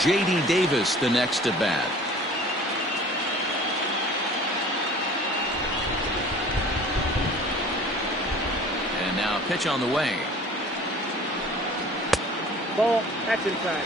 J.D. Davis the next to bat. And now a pitch on the way. Ball. That's inside.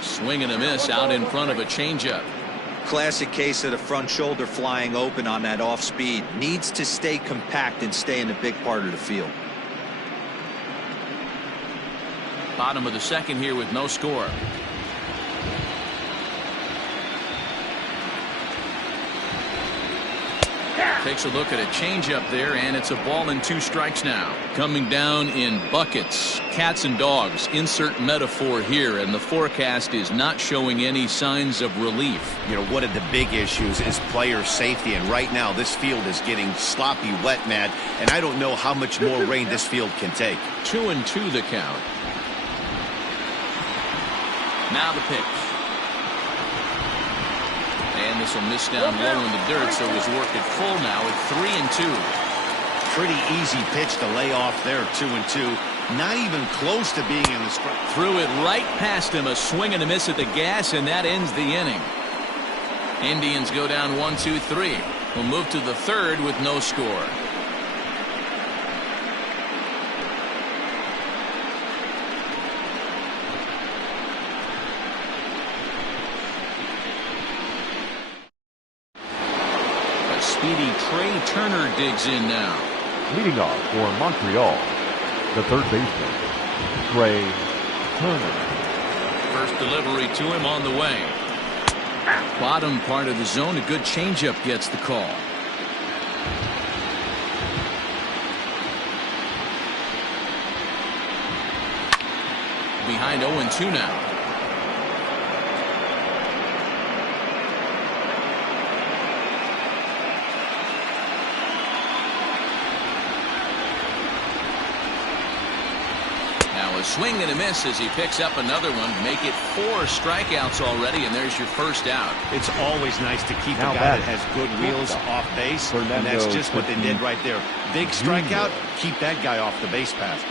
Swing and a miss out in front of a changeup. Classic case of the front shoulder flying open on that off speed. Needs to stay compact and stay in the big part of the field. Bottom of the second here with no score. Takes a look at a changeup there, and it's a ball and 2 strikes now. Coming down in buckets, cats and dogs, insert metaphor here, and the forecast is not showing any signs of relief. You know, one of the big issues is player safety, and right now this field is getting sloppy wet, Matt, and I don't know how much more rain this field can take. 2-2 the count. Now the pitch. And this will miss down low in the dirt, so he's worked it full now at 3-2. Pretty easy pitch to lay off there, 2-2. Not even close to being in the strike. Threw it right past him, a swing and a miss at the gas, and that ends the inning. Indians go down 1-2-3. We'll move to the third with no score. Speedy Trey Turner digs in now. Leading off for Montreal, the third baseman, Trey Turner. First delivery to him on the way. Bottom part of the zone, a good changeup gets the call. Behind 0-2 now. A swing and a miss as he picks up another one. Make it 4 strikeouts already, and there's your first out. It's always nice to keep Now a guy that has good wheels off base, and that's just what they did right there. Big strikeout, keep that guy off the base path.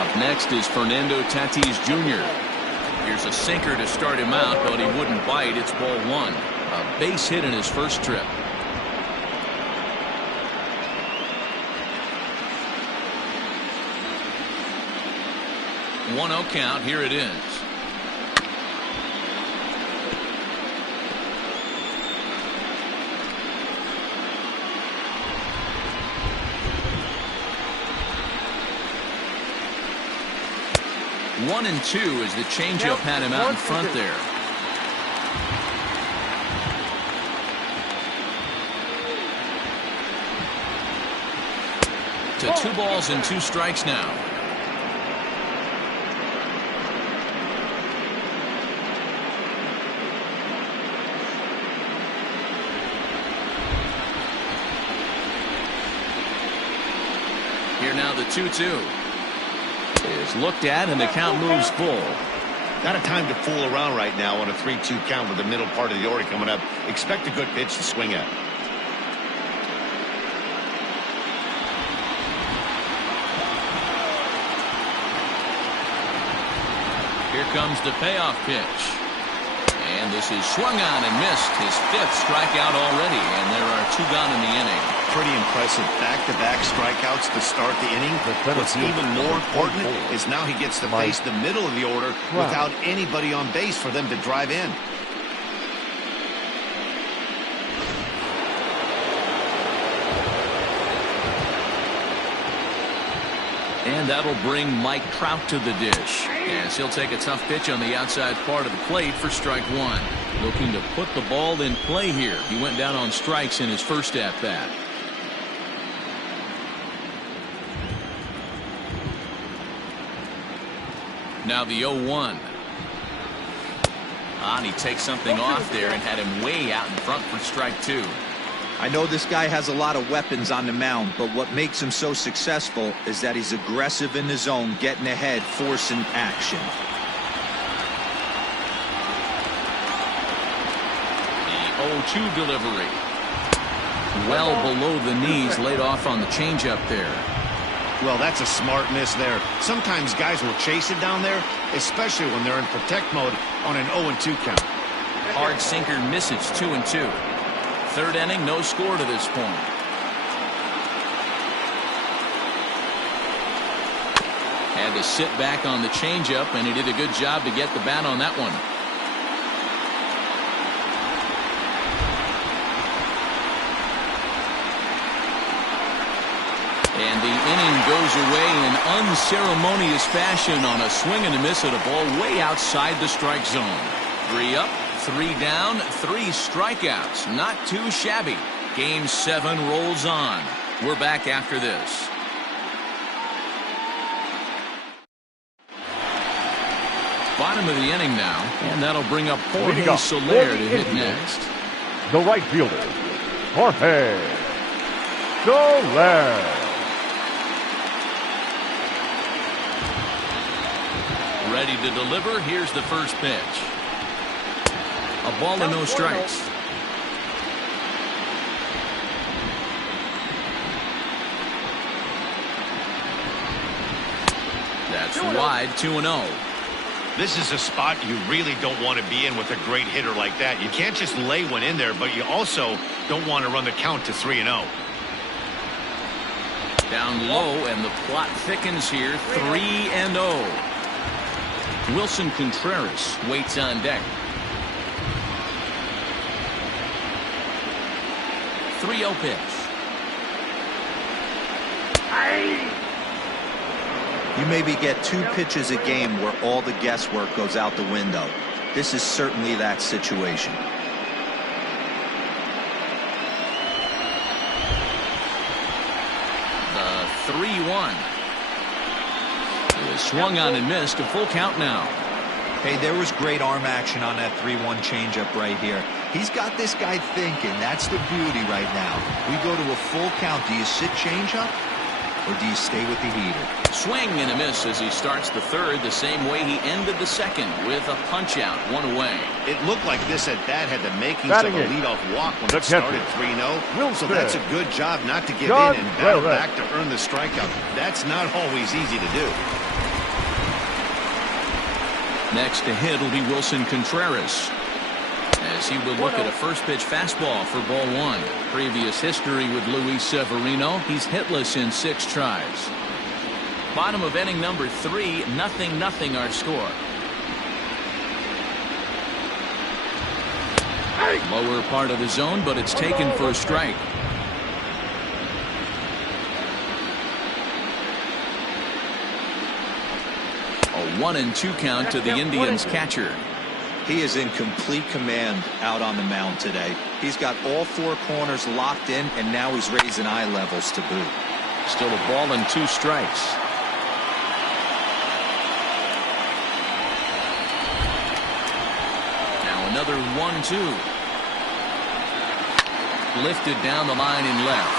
Up next is Fernando Tatis Jr. Here's a sinker to start him out, but he wouldn't bite. It's ball 1. A base hit in his first trip. 1-0 count. Here it is. One and 2 as the changeup had him out in front there. To 2 balls and 2 strikes now. Here now the 2-2 is looked at, and the count moves full. Not a time to fool around right now on a 3-2 count with the middle part of the order coming up. Expect a good pitch to swing at. Here comes the payoff pitch. And this is swung on and missed. His 5th strikeout already, and there are 2 gone in the inning. Pretty impressive back-to-back strikeouts to start the inning. What's even more important is now he gets to face the middle of the order without anybody on base for them to drive in. And that'll bring Mike Trout to the dish, as he'll take a tough pitch on the outside part of the plate for strike 1. Looking to put the ball in play here. He went down on strikes in his first at-bat. Now the 0-1. And he takes something off there and had him way out in front for strike 2. I know this guy has a lot of weapons on the mound, but what makes him so successful is that he's aggressive in the zone, getting ahead, forcing action. The 0-2 delivery. Well below the knees, laid off on the changeup there. Well, that's a smart miss there. Sometimes guys will chase it down there, especially when they're in protect mode on an 0-2 count. Hard sinker misses, 2-2. Third inning, no score to this point. Had to sit back on the changeup, and he did a good job to get the bat on that one. And the inning goes away in unceremonious fashion on a swing and a miss at a ball way outside the strike zone. 3 up, 3 down, 3 strikeouts. Not too shabby. Game 7 rolls on. We're back after this. Bottom of the inning now, and that'll bring up Jorge Soler to hit next. The right fielder, Jorge Soler. Ready to deliver. Here's the first pitch. A ball and no strikes. That's wide, 2-0. This is a spot you really don't want to be in with a great hitter like that. You can't just lay one in there, but you also don't want to run the count to 3-0. Down low, and the plot thickens here, 3-0. Wilson Contreras waits on deck. 3-0 pitch. You maybe get 2 pitches a game where all the guesswork goes out the window. This is certainly that situation. The 3-1. It was swung on and missed. A full count now. Hey, there was great arm action on that 3-1 changeup right here. He's got this guy thinking. That's the beauty right now. We go to a full count. Do you sit changeup or do you stay with the heater? Swing and a miss as he starts the third the same way he ended the second with a punch out, 1 away. It looked like this at bat had the makings of a leadoff walk when it started 3-0. So that's a good job not to give in and battle back to earn the strikeout. That's not always easy to do. Next to hit will be Wilson Contreras, as he will look at a first pitch fastball for ball 1. Previous history with Luis Severino. He's hitless in 6 tries. Bottom of inning number 3, 0-0 our score. Lower part of the zone, but it's taken for a strike. A 1-2 count to the Indians catcher. He is in complete command out on the mound today. He's got all 4 corners locked in, and now he's raising eye levels to boot. Still a ball and 2 strikes. Now another 1-2. Lifted down the line in left.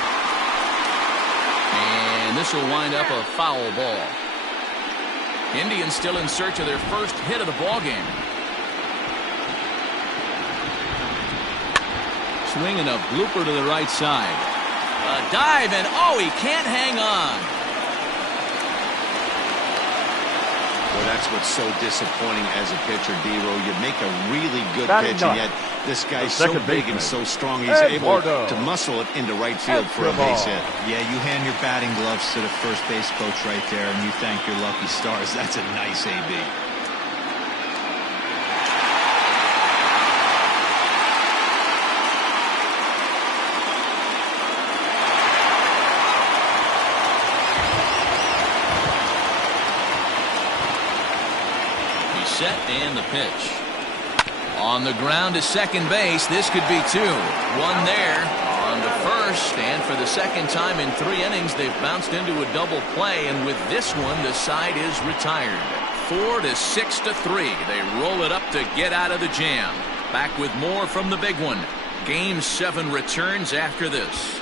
And this will wind up a foul ball. Indians still in search of their first hit of the ball game. Swing and a blooper to the right side. A dive, and oh, he can't hang on. Well, that's what's so disappointing as a pitcher, D-Row. You make a really good pitch, and yet this guy's so big and so strong, he's able to muscle it into right field for a base hit. Yeah, you hand your batting gloves to the first base coach right there, and you thank your lucky stars. That's a nice AB. Set and the pitch. On the ground to second base. This could be 2. 1 there on the first, and for the second time in 3 innings they've bounced into a double play, and with this one the side is retired. 4 to 6 to 3. They roll it up to get out of the jam. Back with more from the big one. Game 7 returns after this.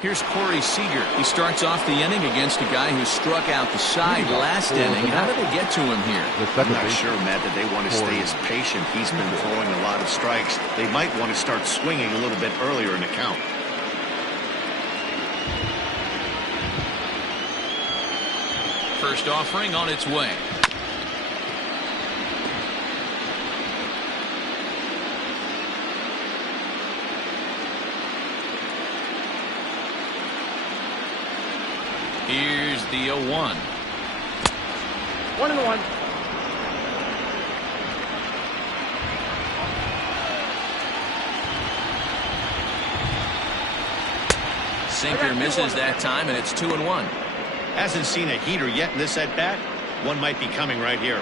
Here's Corey Seager. He starts off the inning against a guy who struck out the side last inning. How did they get to him here? I'm not sure, Matt, that they want to stay as patient. He's been throwing a lot of strikes. They might want to start swinging a little bit earlier in the count. First offering on its way. Here's the 0-1. 1-1. Sinker misses that time, and it's 2-1. Hasn't seen a heater yet in this at bat. One might be coming right here.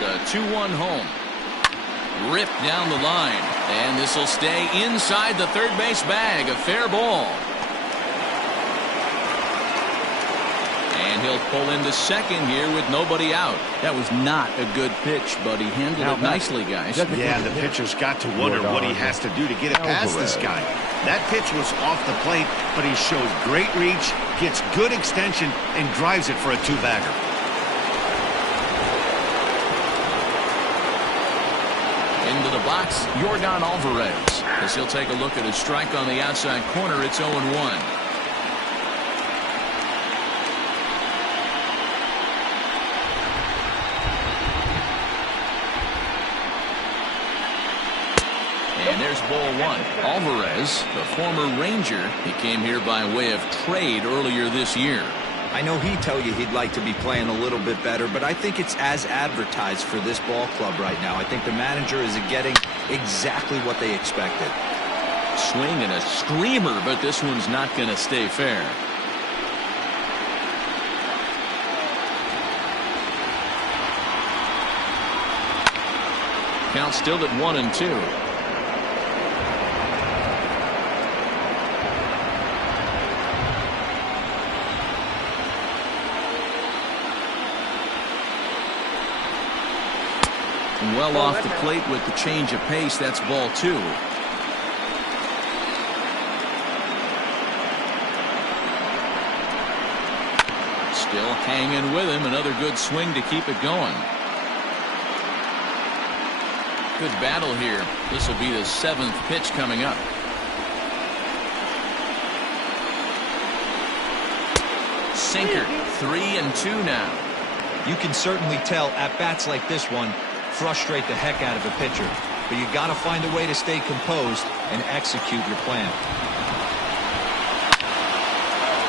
The 2-1 home. Ripped down the line. And this will stay inside the third base bag. A fair ball. And he'll pull into second here with nobody out. That was not a good pitch, but he handled it nicely, guys. Yeah, the pitcher's got to wonder what he has to do to get it past this guy. That pitch was off the plate, but he shows great reach, gets good extension, and drives it for a two-bagger. Into the box, Yordan Alvarez. As he'll take a look at a strike on the outside corner, it's 0-1. And there's ball 1. Alvarez, the former Ranger, he came here by way of trade earlier this year. I know he'd tell you he'd like to be playing a little bit better, but I think it's as advertised for this ball club right now. I think the manager is getting exactly what they expected. Swing and a screamer, but this one's not going to stay fair. Count still at 1-2. Well off the plate with the change of pace. That's ball 2. Still hanging with him. Another good swing to keep it going. Good battle here. This will be the 7th pitch coming up. Sinker. 3-2 now. You can certainly tell at bats like this one frustrate the heck out of a pitcher, but you got to find a way to stay composed and execute your plan.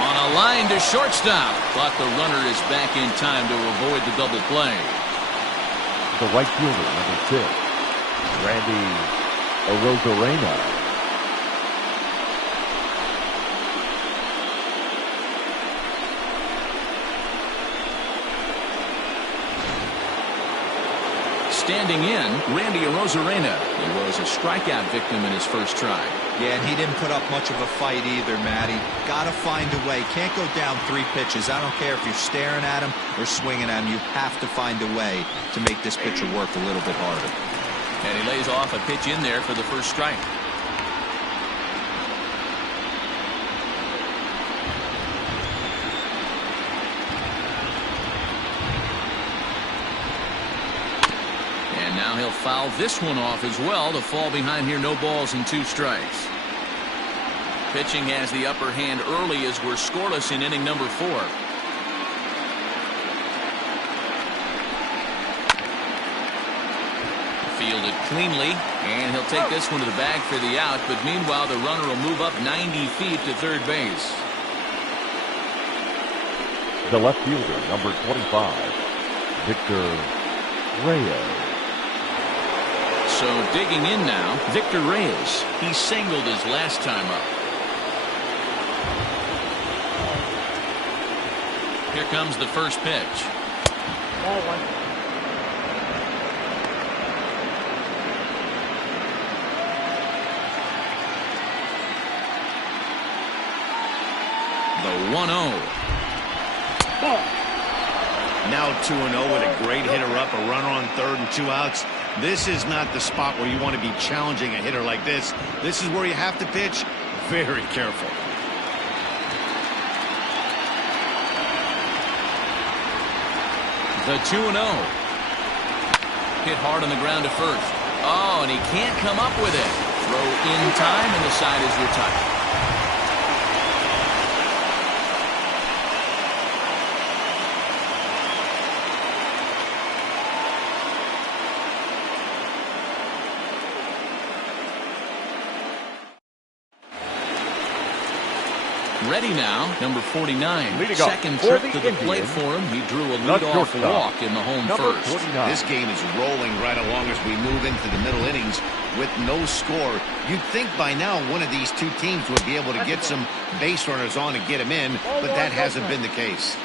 On a line to shortstop, but the runner is back in time to avoid the double play. The right fielder, number 6, Randy Arozarena. Standing in, Randy Arozarena. He was a strikeout victim in his first try. Yeah, and he didn't put up much of a fight either, Matty. Got to find a way. Can't go down 3 pitches. I don't care if you're staring at him or swinging at him. You have to find a way to make this pitcher work a little bit harder. And he lays off a pitch in there for the first strike. Now he'll foul this one off as well to fall behind here. No balls and 2 strikes. Pitching has the upper hand early as we're scoreless in inning number 4. Fielded cleanly, and he'll take this one to the bag for the out, but meanwhile the runner will move up 90 feet to third base. The left fielder, number 25, Victor Reyes. So digging in now, Victor Reyes. He singled his last time up. Here comes the first pitch. Ball 1. The 1-0. Ball. Now 2-0 with a great hitter up, a runner on third and 2 outs. This is not the spot where you want to be challenging a hitter like this. This is where you have to pitch very careful. The 2-0. Hit hard on the ground to first. Oh, and he can't come up with it. Throw in time, and the side is retired. Ready now, number 49. Second trip to the plate for him. He drew a leadoff walk in the home first. 49. This game is rolling right along as we move into the middle innings with no score. You'd think by now one of these two teams would be able to get some base runners on and get them in, but that hasn't been the case.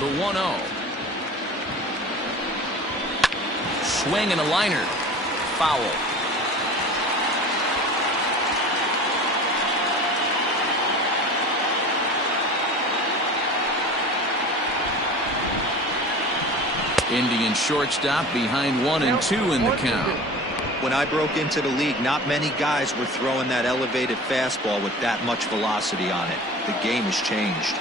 The 1-0. Swing and a liner. Foul. Indian shortstop behind 1 and 2 in the count. When I broke into the league, not many guys were throwing that elevated fastball with that much velocity on it. The game has changed.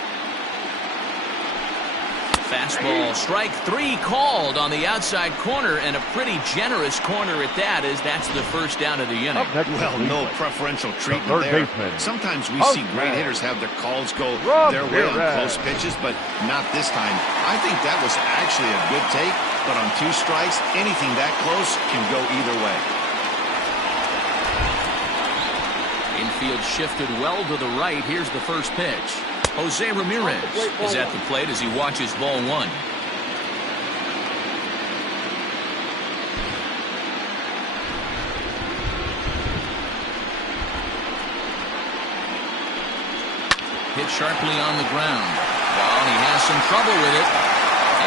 Fastball strike 3 called on the outside corner, and a pretty generous corner at that, as that's the first down of the inning. Well, no preferential treatment there. Sometimes we see great hitters have their calls go their way on close pitches, but not this time. I think that was actually a good take, but on 2 strikes, anything that close can go either way. Infield shifted well to the right. Here's the first pitch. Jose Ramirez is at the plate as he watches ball 1. Hit sharply on the ground. Well, he has some trouble with it.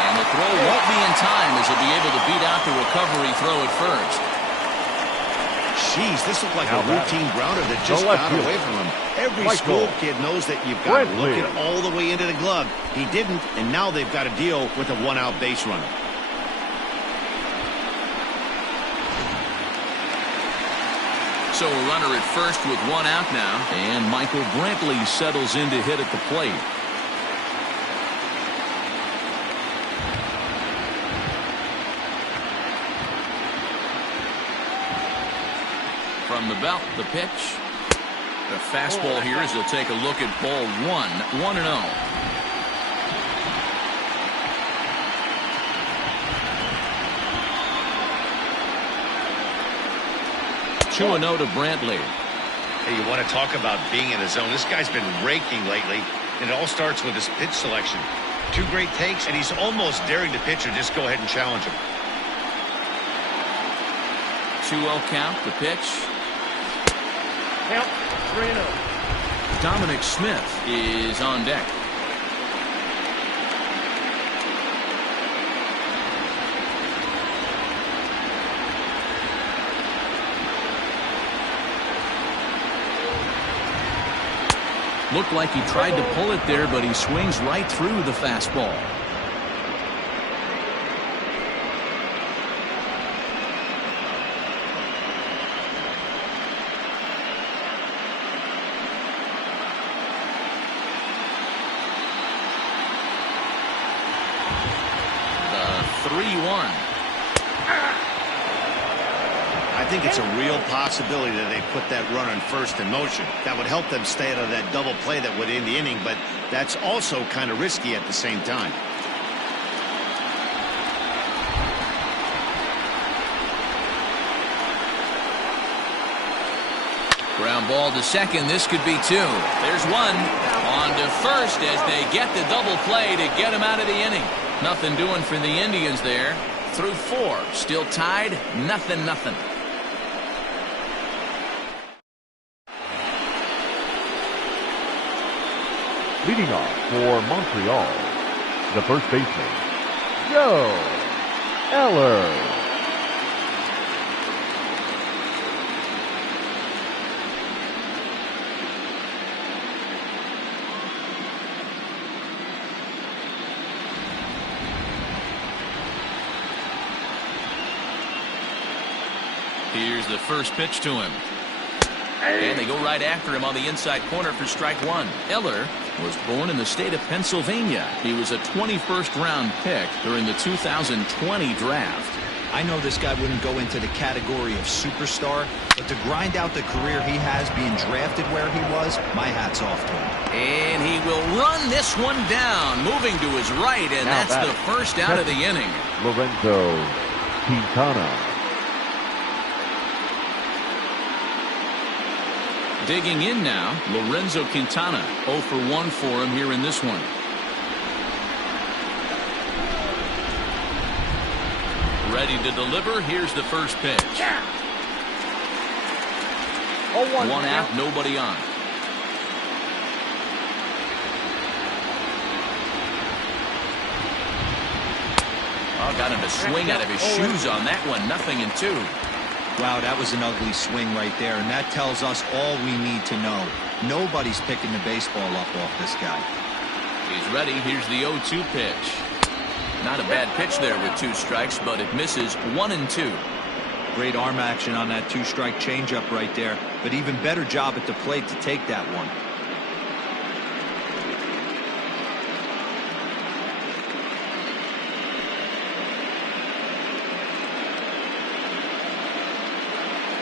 And the throw won't be in time as he'll be able to beat out the recovery throw at first. Jeez, this looked like a routine grounder that just got away from him. Every school kid knows that you've got to look it all the way into the glove. He didn't, and now they've got to deal with a 1-out base runner. So a runner at first with 1 out now, and Michael Brantley settles in to hit at the plate. From the belt, the pitch. The fastball here as he'll take a look at ball 1, 1-0. 2-0 to Brantley. Hey, you want to talk about being in the zone? This guy's been raking lately, and it all starts with his pitch selection. 2 great takes, and he's almost daring the pitcher just go ahead and challenge him. 2-0 count, the pitch. Count 3-0. Dominic Smith is on deck. Looked like he tried to pull it there, but he swings right through the fastball. The 3-1. I think it's a real possibility that they put that runner in first in motion. That would help them stay out of that double play that would end the inning, but that's also kind of risky at the same time. Ground ball to second. This could be 2. There's 1. On to first as they get the double play to get him out of the inning. Nothing doing for the Indians there. Through 4. Still tied. 0-0. Leading off for Montreal, the first baseman, Joe Eller. Here's the first pitch to him. And they go right after him on the inside corner for strike one. Eller was born in the state of Pennsylvania. He was a 21st round pick during the 2020 draft. I know this guy wouldn't go into the category of superstar, but to grind out the career he has being drafted where he was, my hat's off to him. And he will run this one down, moving to his right, and that's the first out of the inning. Lorenzo Quintana. Digging in now, Lorenzo Quintana. 0 for 1 for him here in this one. Ready to deliver. Here's the first pitch. Yeah. 1 out, nobody on. Oh, got him to swing out of his shoes on that one. 0-2. Wow, that was an ugly swing right there, and that tells us all we need to know. Nobody's picking the baseball up off this guy. He's ready. Here's the 0-2 pitch. Not a bad pitch there with 2 strikes, but it misses. 1-2. Great arm action on that 2-strike changeup right there, but even better job at the plate to take that one.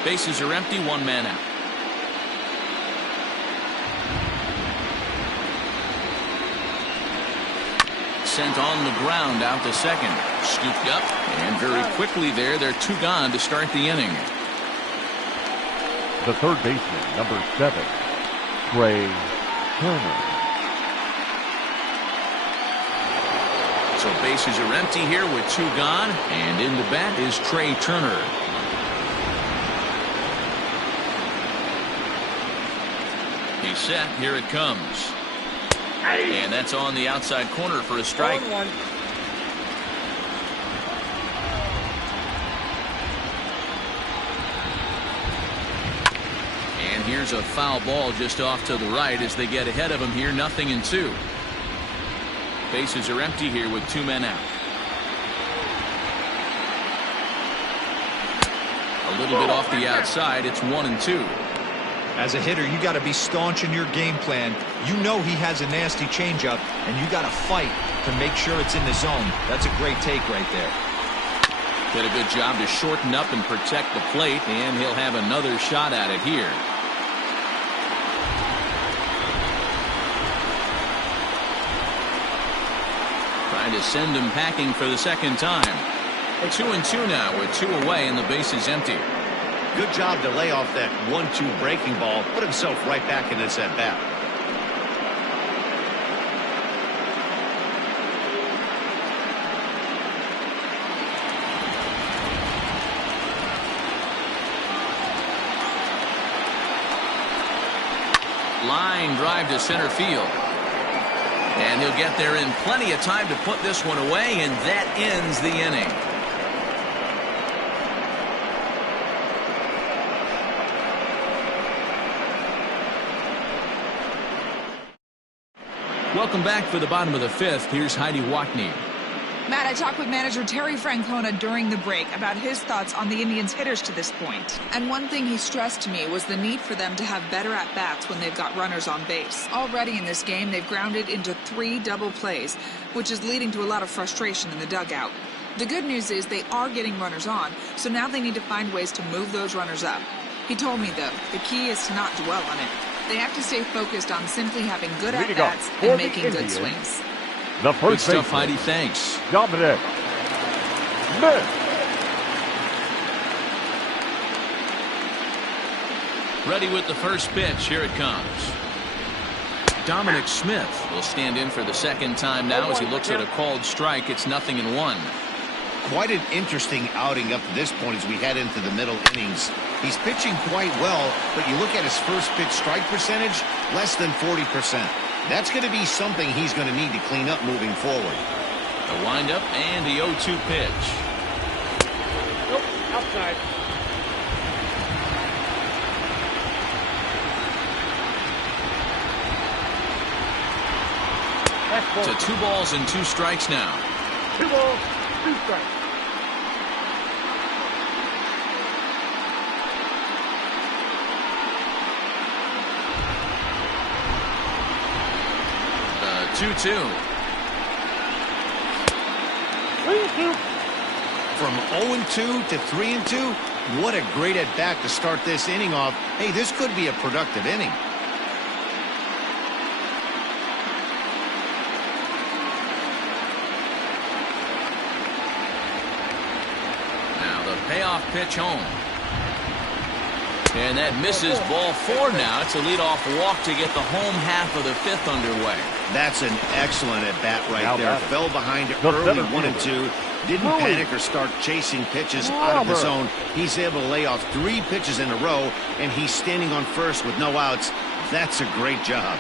Bases are empty, 1 man out. Sent on the ground out to second. Scooped up, and very quickly there, they're 2 gone to start the inning. The third baseman, number 7, Trey Turner. So bases are empty here with 2 gone, and in the bat is Trey Turner. He's set. Here it comes. And that's on the outside corner for a strike. And here's a foul ball just off to the right as they get ahead of him here. 0-2. Bases are empty here with 2 men out. A little bit off the outside. It's 1-2. As a hitter, you got to be staunch in your game plan. You know he has a nasty changeup, and you got to fight to make sure it's in the zone. That's a great take right there. Did a good job to shorten up and protect the plate, and he'll have another shot at it here. Trying to send him packing for the second time. 2-2 now with 2 away and the bases empty. Good job to lay off that 1-2 breaking ball, put himself right back in this at bat. Line drive to center field. And he'll get there in plenty of time to put this one away, and that ends the inning. Welcome back for the bottom of the 5th. Here's Heidi Watney. Matt, I talked with manager Terry Francona during the break about his thoughts on the Indians' hitters to this point. And one thing he stressed to me was the need for them to have better at-bats when they've got runners on base. Already in this game, they've grounded into 3 double plays, which is leading to a lot of frustration in the dugout. The good news is they are getting runners on, so now they need to find ways to move those runners up. He told me, though, the key is to not dwell on it. They have to stay focused on simply having good at-bats and making good swings. The Good first stuff, Heidi. Thanks. Dominic Smith. Ready with the first pitch. Here it comes. Dominic Smith will stand in for the second time now as he looks at a called strike. It's 0-1. Quite an interesting outing up to this point as we head into the middle innings. He's pitching quite well, but you look at his first pitch strike percentage, less than 40%. That's going to be something he's going to need to clean up moving forward. The windup and the 0-2 pitch. Nope, outside. To 2 balls and 2 strikes now. 2 balls, 2 strikes. 2-2. From 0-2 to 3-2, what a great at-bat to start this inning off. Hey, this could be a productive inning. Now the payoff pitch home. And that misses ball 4 now. It's a leadoff walk to get the home half of the 5th underway. That's an excellent at-bat right there. Fell behind early 1-2. Didn't panic or start chasing pitches out of the zone. He's able to lay off 3 pitches in a row, and he's standing on first with no outs. That's a great job.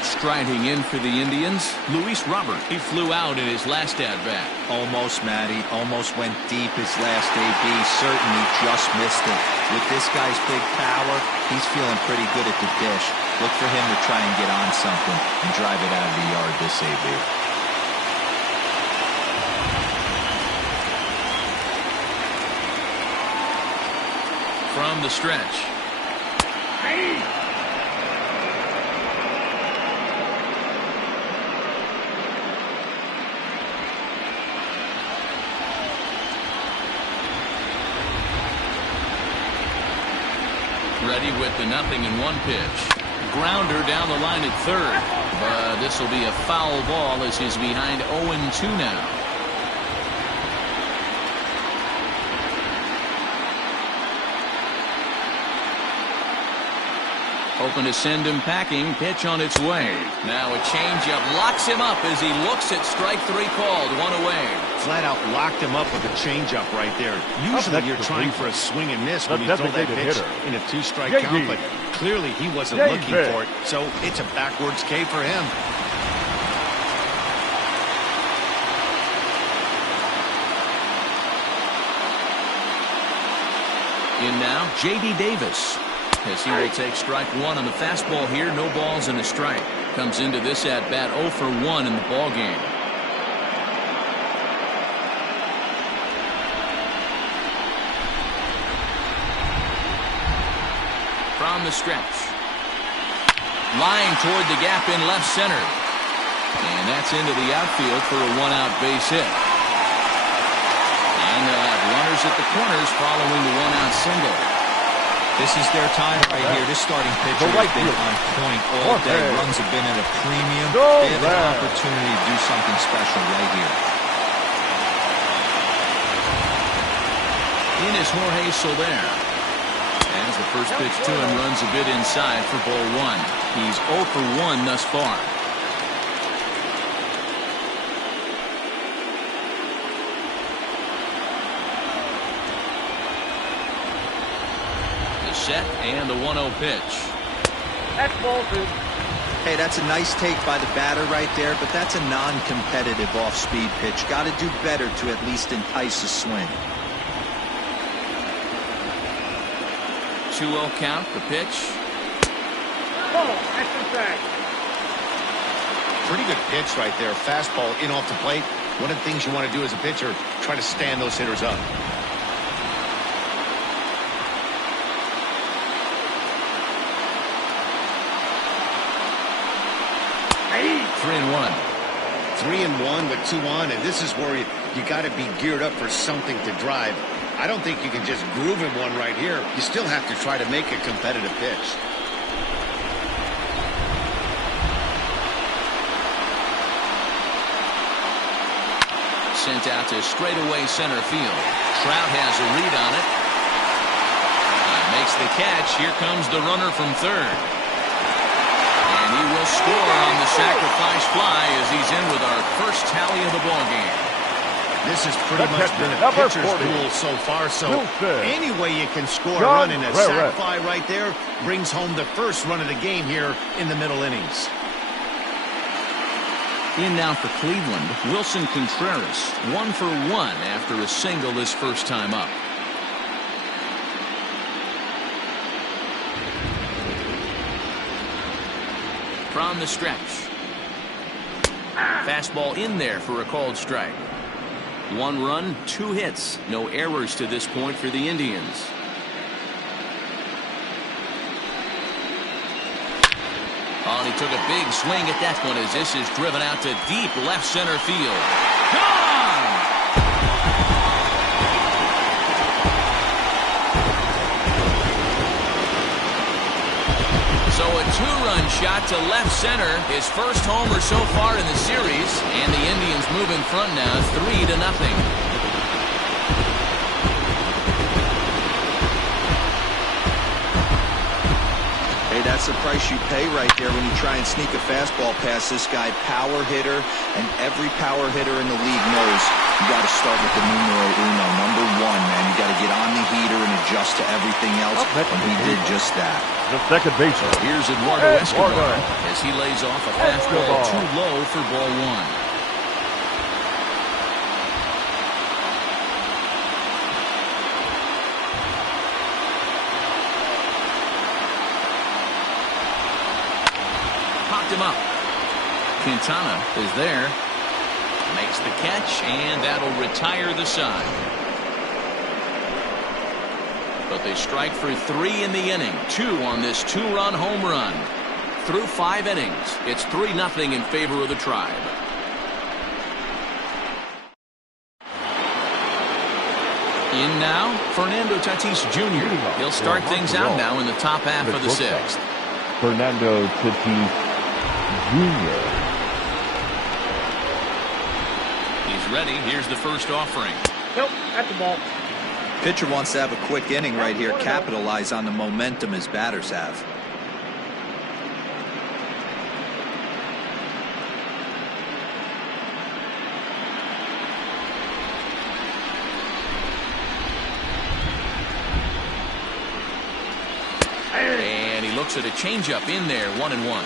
Striding in for the Indians, Luis Robert. He flew out in his last at-bat. Almost, Matty. Almost went deep his last AB. Certainly just missed it. With this guy's big power, he's feeling pretty good at the dish. Look for him to try and get on something and drive it out of the yard this AB. From the stretch. Ready with the 0-1 pitch. Grounder down the line at third. But this will be a foul ball as he's behind 0-2 now. Hoping to send him packing. Pitch on its way. Now a changeup locks him up as he looks at strike 3 called. 1 away. Flat out locked him up with a changeup right there. Usually you're trying for a swing and miss when you throw that pitch in a 2-strike count, but clearly he wasn't looking for it, so it's a backwards K for him. In now, J.D. Davis. As he will take strike 1 on the fastball here. No balls and a strike. Comes into this at-bat 0 for 1 in the ball game. From the stretch. Line toward the gap in left center. And that's into the outfield for a 1-out base hit. And they'll have runners at the corners following the 1-out single. This is their time right here. This starting pitcher has been on point all day. Runs have been at a premium. They have an opportunity to do something special right here. In is Jorge Soler. As the first pitch to him runs a bit inside for ball 1. He's 0 for 1 thus far. The set and the 1-0 pitch. That's ball 2. Hey, that's a nice take by the batter right there, but that's a non-competitive off-speed pitch. Got to do better to at least entice a swing. 2-0 count, the pitch. Oh, that's the track. Pretty good pitch right there. Fastball in off the plate. One of the things you want to do as a pitcher, try to stand those hitters up. Hey. 3-1. 3-1 with 2 on, and this is where you got to be geared up for something to drive. I don't think you can just groove him one right here. You still have to try to make a competitive pitch. Sent out to straightaway center field. Trout has a read on it. Makes the catch. Here comes the runner from third. And he will score on the sacrifice fly as he's in with our first tally of the ball game. This has pretty much been a pitcher's duel so far, so any way you can score a run in a sac fly right there brings home the first run of the game here in the middle innings. In now for Cleveland, Wilson Contreras, 1 for 1 after a single his first time up. From the stretch. Fastball in there for a called strike. 1 run, 2 hits. No errors to this point for the Indians. Oh, and he took a big swing at that one as this is driven out to deep left center field. Gone! So a two-run shot to left center, his first homer so far in the series, and the Indians move in front now 3-0. Hey, that's the price you pay right there when you try and sneak a fastball past this guy. Power hitter, and every power hitter in the league knows you got to start with the numero uno, number one, man. You got to get on the heater and adjust to everything else, and he did just that. The second baseman. Here's Eduardo Escobar as he lays off a fastball too low for ball one. Popped him up. Quintana is there. Makes the catch, and that'll retire the side. But they strike for 3 in the inning. 2 on this 2-run home run. Through 5 innings, it's 3-0 in favor of the Tribe. In now, Fernando Tatis Jr. He'll start things out now in the top half of the 6th. Fernando Tatis Jr. He's ready. Here's the first offering. Nope, that's the ball. Pitcher wants to have a quick inning right here, capitalize on the momentum his batters have. And he looks at a changeup in there, 1-1.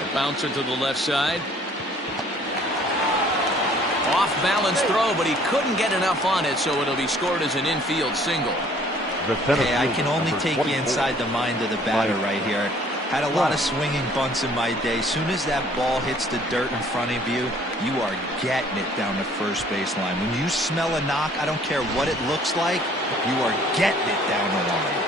A bouncer to the left side. Off-balance throw, but he couldn't get enough on it, so it'll be scored as an infield single. Hey, I can only take you inside the mind of the batter right here. Had a lot of swinging bunts in my day. Soon as that ball hits the dirt in front of you, you are getting it down the first baseline. When you smell a knock, I don't care what it looks like, you are getting it down the line.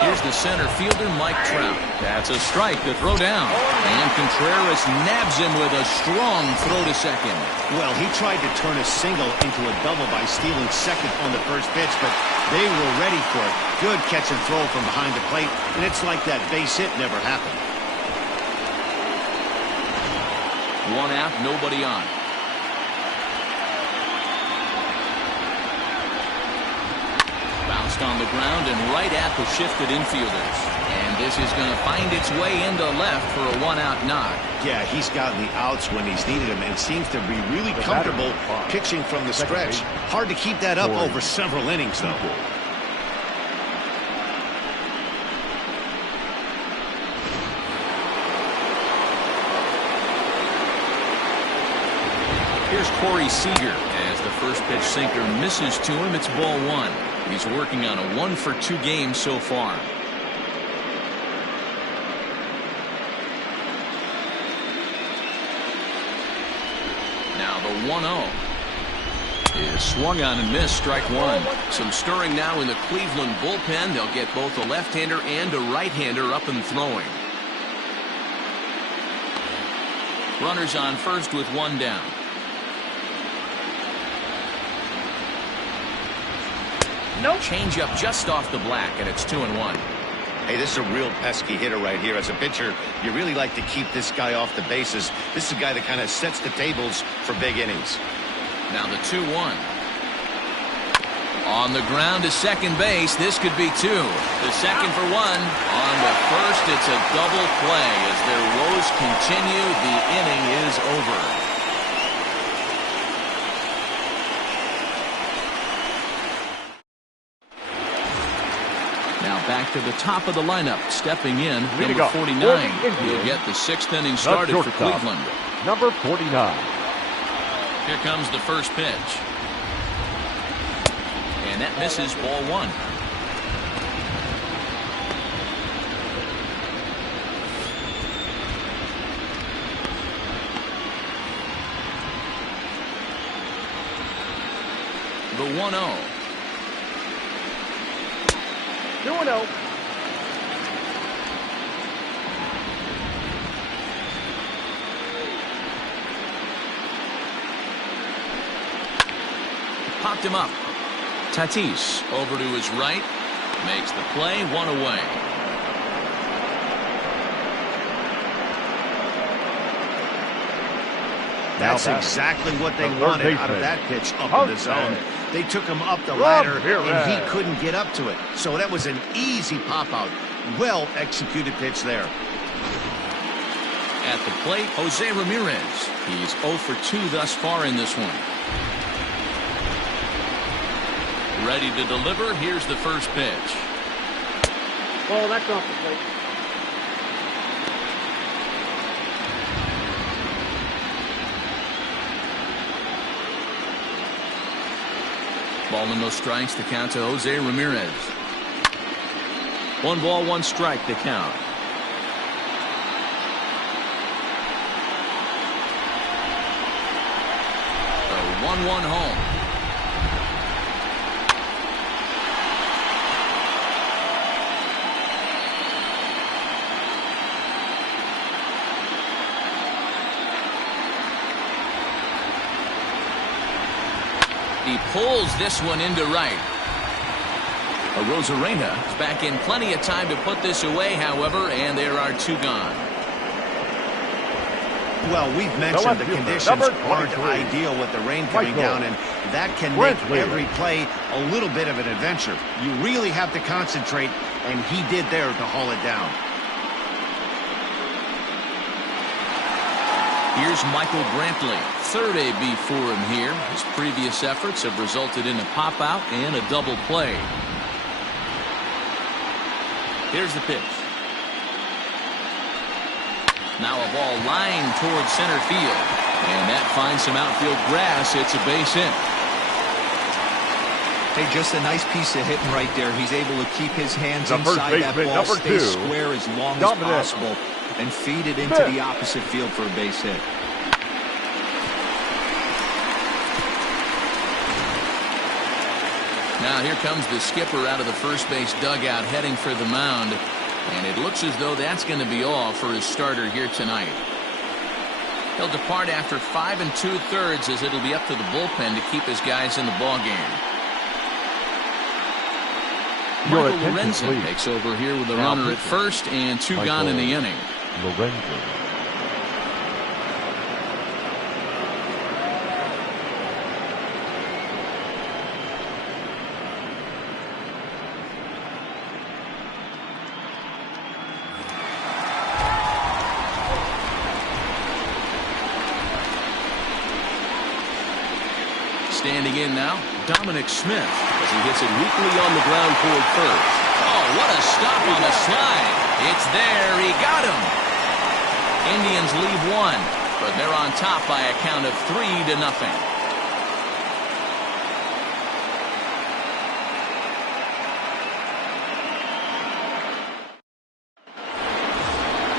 Here's the center fielder, Mike Trout. That's a strike to throw down. And Contreras nabs him with a strong throw to second. Well, he tried to turn a single into a double by stealing second on the first pitch, but they were ready for it. Good catch and throw from behind the plate, and it's like that base hit never happened. 1 out, nobody on. Bounced on the ground and right at the shifted infielders. And this is going to find its way into left for a 1-out knock. Yeah, he's gotten the outs when he's needed them and seems to be really comfortable pitching from the stretch. Hard to keep that up over several innings, though. Here's Corey Seager as the first pitch sinker misses to him. It's ball 1. He's working on a 1-for-2 game so far. Now the 1-0 is swung on and missed, strike 1. Some stirring now in the Cleveland bullpen. They'll get both a left-hander and a right-hander up and throwing. Runners on first with 1 down. Nope. Change up just off the black, and it's 2-1. Hey, this is a real pesky hitter right here. As a pitcher, you really like to keep this guy off the bases. This is a guy that kind of sets the tables for big innings. Now the 2-1. On the ground to second base. This could be 2. The second for 1. On the first, it's a double play. As their woes continue, the inning is over. Now back to the top of the lineup. Stepping in, number 49. He'll get the 6th inning started for Cleveland. Number 49. Here comes the first pitch. And that misses, ball 1. 1-0. 2-0. Popped him up. Tatis over to his right. Makes the play, 1 away. That's exactly what they wanted out of that pitch up in the zone. They took him up the ladder, and he couldn't get up to it. So that was an easy pop-out. Well-executed pitch there. At the plate, Jose Ramirez. He's 0 for 2 thus far in this one. Ready to deliver. Here's the first pitch. Oh, that's off the plate. Ball and no strikes, the count to Jose Ramirez. 1 ball, 1 strike, the count. The 1-1 home. He pulls this one into right. Arozarena is back in plenty of time to put this away, however, and there are 2 gone. Well, we've mentioned the conditions aren't ideal with the rain coming down, and that can make every play a little bit of an adventure. You really have to concentrate, and he did there to haul it down. Here's Michael Brantley, third AB for him here. His previous efforts have resulted in a pop-out and a double play. Here's the pitch. Now a ball lined towards center field. And that finds some outfield grass. It's a base hit. Hey, just a nice piece of hitting right there. He's able to keep his hands inside that ball, stay square as long as possible, and feed it into the opposite field for a base hit. Now here comes the skipper out of the first base dugout heading for the mound. And it looks as though that's going to be all for his starter here tonight. He'll depart after 5 2/3 as it'll be up to the bullpen to keep his guys in the ballgame. Michael Lorenzen takes over here with a runner at first and 2 gone in the inning. Standing in now, Dominic Smith, as he hits it weakly on the ground toward first. Oh, what a stop on the slide. It's there. He got him. Indians leave 1, but they're on top by a count of 3-0.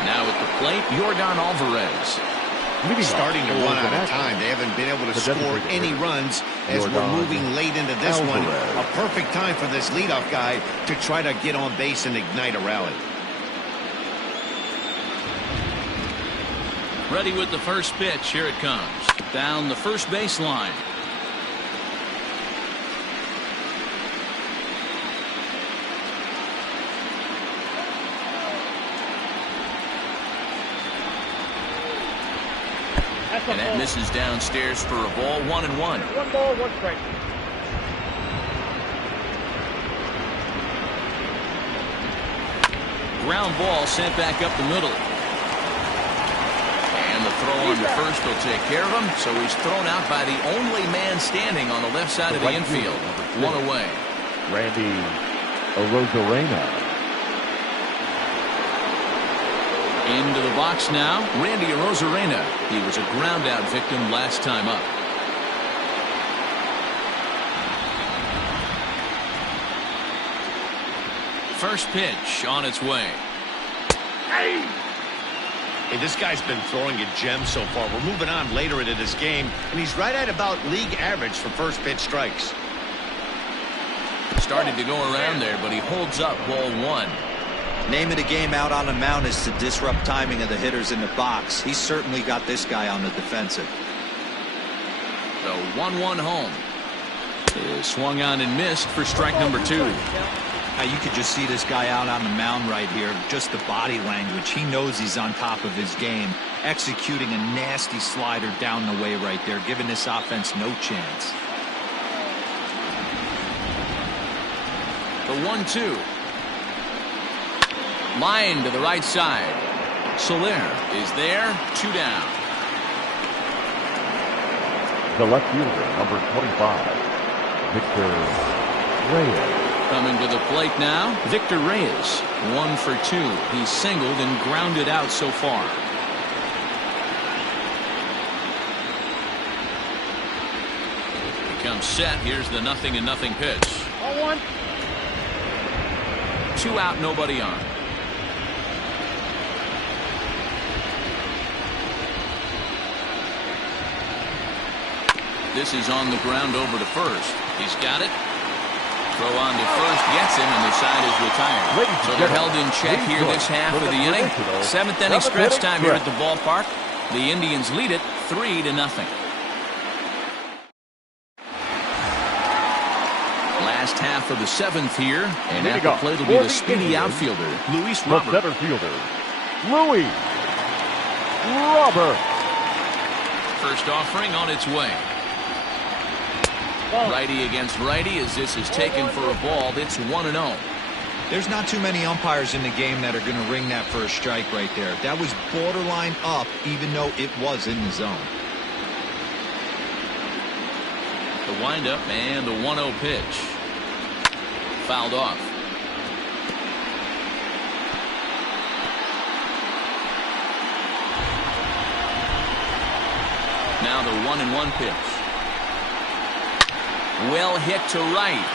Now at the plate, Yordan Alvarez. Starting to run out of time. They haven't been able to score any runs as we're moving late into this one. A perfect time for this leadoff guy to try to get on base and ignite a rally. Ready with the first pitch. Here it comes. Down the first baseline. And that misses downstairs for a ball. 1-1. 1 ball, 1 strike. Ground ball sent back up the middle. And the throw on the first will take care of him. So he's thrown out by the only man standing on the left side of the infield. 1 away. Randy Arozarena. Into the box now, Randy Arozarena. He was a ground out victim last time up. First pitch on its way. Hey, this guy's been throwing a gem so far. We're moving on later into this game, and he's right at about league average for first pitch strikes. Started to go around there, but he holds up ball 1. Name of the game out on the mound is to disrupt timing of the hitters in the box. He's certainly got this guy on the defensive. The 1-1 home is swung on and missed for strike number 2. Now you could just see this guy out on the mound right here. Just the body language. He knows he's on top of his game. Executing a nasty slider down the way right there, giving this offense no chance. The 1-2. Line to the right side. Soler is there. 2 down. The left fielder, number 25, Victor Reyes. Coming to the plate now, Victor Reyes. 1 for 2. He's singled and grounded out so far. He comes set. Here's the 0-0 pitch. 1-1. 2 out, nobody on. This is on the ground over to first. He's got it. Throw on to first, gets him, and the side is retired. So they're held in check here this half of the inning. 7th inning stretch time here at the ballpark. The Indians lead it 3-0. Last half of the 7th here, and at the plate will be the speedy outfielder, Luis Robert. The center fielder, Luis Robert. First offering on its way. Righty against righty as this is taken for a ball. It's 1-0. There's not too many umpires in the game that are going to ring that for a strike right there. That was borderline up, even though it was in the zone. The windup and the 1-0 pitch. Fouled off. Now the 1-1 pitch. Well hit to right,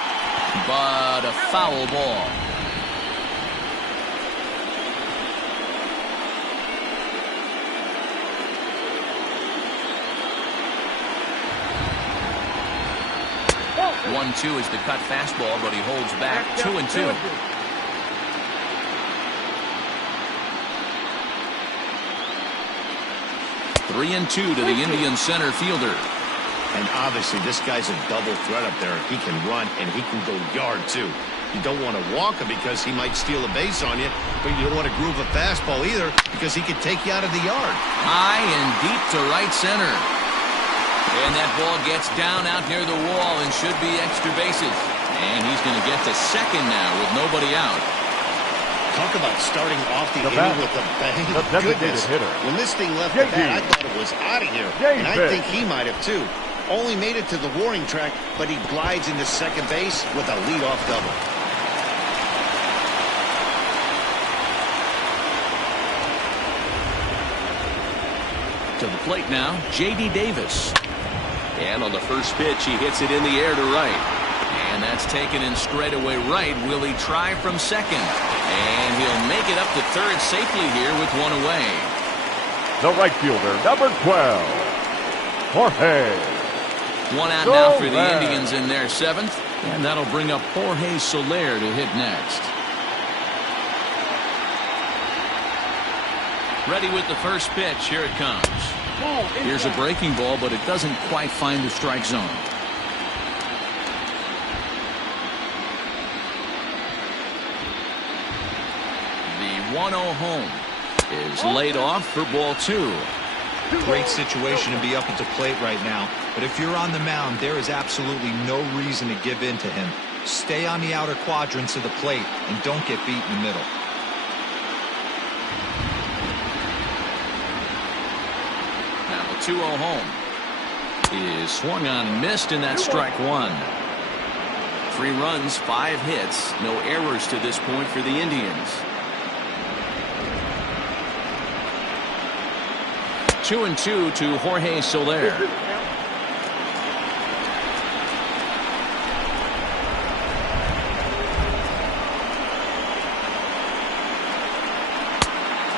but a foul ball. Oh. 1-2 is the cut fastball, but he holds back. 2-2. 3-2 to the Indian center fielder. And obviously this guy's a double threat up there. He can run and he can go yard too. You don't want to walk him because he might steal a base on you, but you don't want to groove a fastball either because he could take you out of the yard. High and deep to right center. And that ball gets down out near the wall and should be extra bases. And he's going to get to second now with nobody out. Talk about starting off the inning with a bang. Goodness. Hitter. When this thing left the bat, I thought it was out of here. And I think he might have too. Only made it to the warning track, but he glides into second base with a leadoff double. To the plate now, J.D. Davis. And on the first pitch, he hits it in the air to right. And that's taken in straightaway right. Will he try from second? And he'll make it up to third safely here with one away. The right fielder, number 12, Jorge. One out now for the Indians in their 7th. And that'll bring up Jorge Soler to hit next. Ready with the first pitch. Here it comes. Here's a breaking ball, but it doesn't quite find the strike zone. The 1-0 home is laid off for ball 2. Great situation to be up at the plate right now. But if you're on the mound, there is absolutely no reason to give in to him. Stay on the outer quadrants of the plate and don't get beat in the middle. Now the 2-0 home is swung on and missed, and that's strike 1. 3 runs, 5 hits, no errors to this point for the Indians. 2-2 to Jorge Soler.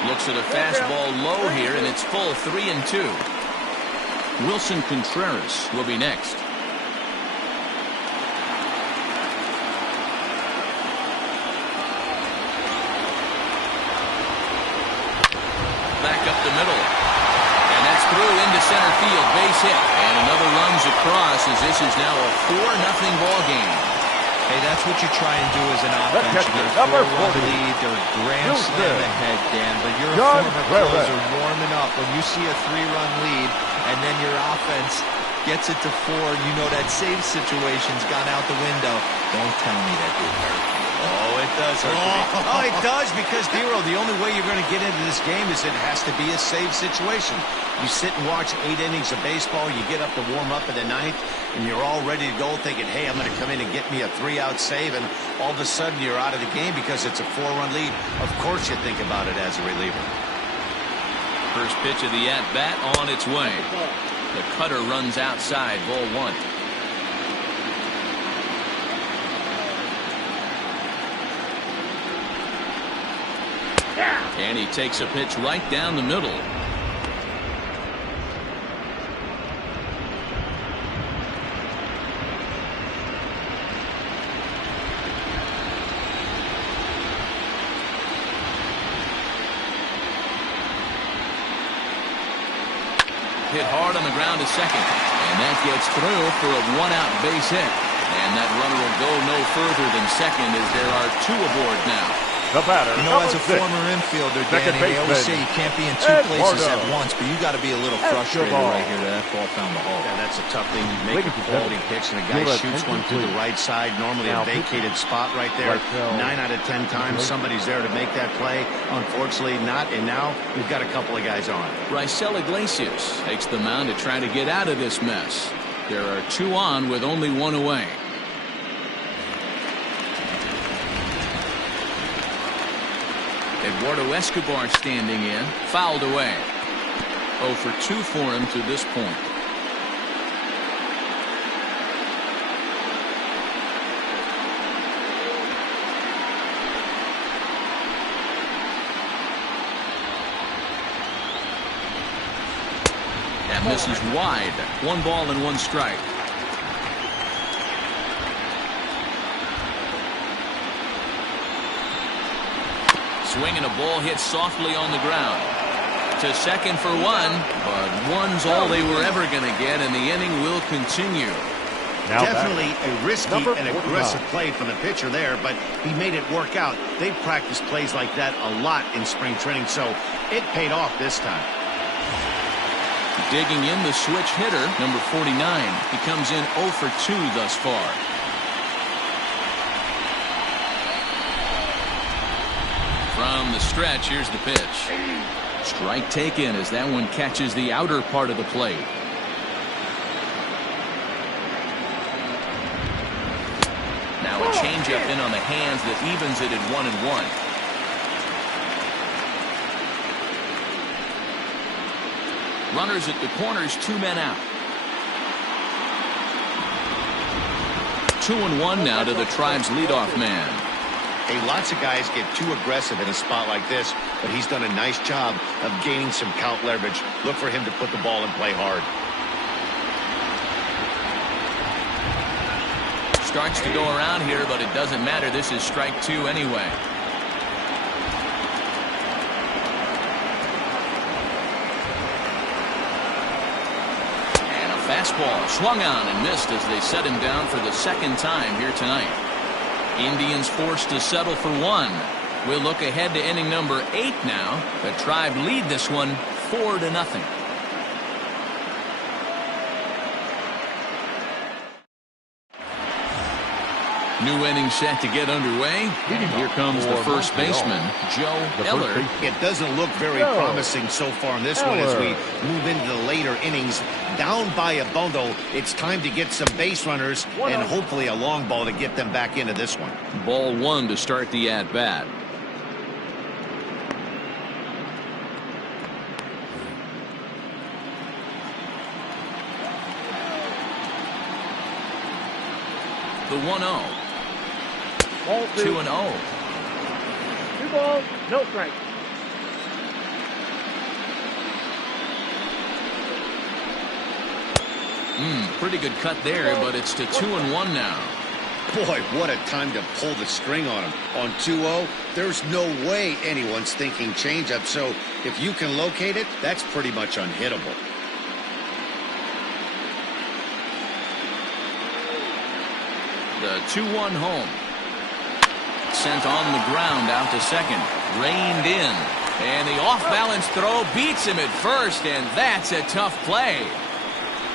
Looks at a fastball low here, and it's full. 3-2. Wilson Contreras will be next. the middle. And that's through into center field, base hit. And another runs across as this is now a 4-0 ball game. Hey, that's what you try and do as an offense. You get a 4-1 lead, they're a grand slam ahead, Dan, but you're a former closer warming up. When you see a 3-run lead and then your offense gets it to 4 and you know that save situation's gone out the window, don't tell me that didn't hurt you. Oh, it does hurt me. Oh, it does, because, Dero, the only way you're going to get into this game is it has to be a save situation. You sit and watch 8 innings of baseball, you get up to warm up in the 9th, and you're all ready to go thinking, hey, I'm going to come in and get me a 3-out save, and all of a sudden you're out of the game because it's a 4-run lead. Of course you think about it as a reliever. First pitch of the at-bat on its way. The cutter runs outside, ball 1. And he takes a pitch right down the middle. Hit hard on the ground to second. And that gets through for a 1-out base hit. And that runner will go no further than second as there are 2 aboard now. The batter, you know, as a former infielder, Danny, they always say you can't be in 2 places at once, but you got to be a little frustrated right here that ball found the hole. Yeah, that's a tough thing. You make a quality pitch, and a guy shoots one to the right side, normally a vacated spot right there. 9 out of 10 times, somebody's there to make that play. Unfortunately, not, and now we've got a couple of guys on. Raisel Iglesias takes the mound to try to get out of this mess. There are 2 on with only 1 away. Eduardo Escobar standing in, fouled away. 0 for 2 for him to this point. That misses wide. 1 ball and 1 strike. Swinging a ball hit softly on the ground. To second for 1, but 1's all they were ever going to get, and the inning will continue. Now definitely a risky and aggressive play from the pitcher there, but he made it work out. They practiced plays like that a lot in spring training, so it paid off this time. Digging in the switch hitter, number 49. He comes in 0 for 2 thus far. From the stretch, here's the pitch. Strike taken as that one catches the outer part of the plate. Now a changeup in on the hands that evens it at 1-1. Runners at the corners, 2 men out. 2-1 now to the Tribe's leadoff man. Hey, lots of guys get too aggressive in a spot like this, but he's done a nice job of gaining some count leverage. Look for him to put the ball and play hard. Starts to go around here, but it doesn't matter. This is strike 2 anyway. And a fastball swung on and missed as they set him down for the 2nd time here tonight. Indians forced to settle for 1. We'll look ahead to inning number 8 now. The Tribe lead this one 4-0. New inning set to get underway. And here comes the first baseman, Joe Eller. It doesn't look very promising so far in this one as we move into the later innings. Down by a bundle, it's time to get some base runners and hopefully a long ball to get them back into this one. Ball 1 to start the at-bat. The 1-0. Ball 2. 2-0. 2 balls, no strikes. Pretty good cut there, but it's to 2-1 now. Boy, what a time to pull the string on him. On 2-0, there's no way anyone's thinking changeup. So if you can locate it, that's pretty much unhittable. The 2-1 home. Sent on the ground out to second. Reined in. And the off-balance throw beats him at first, and that's a tough play.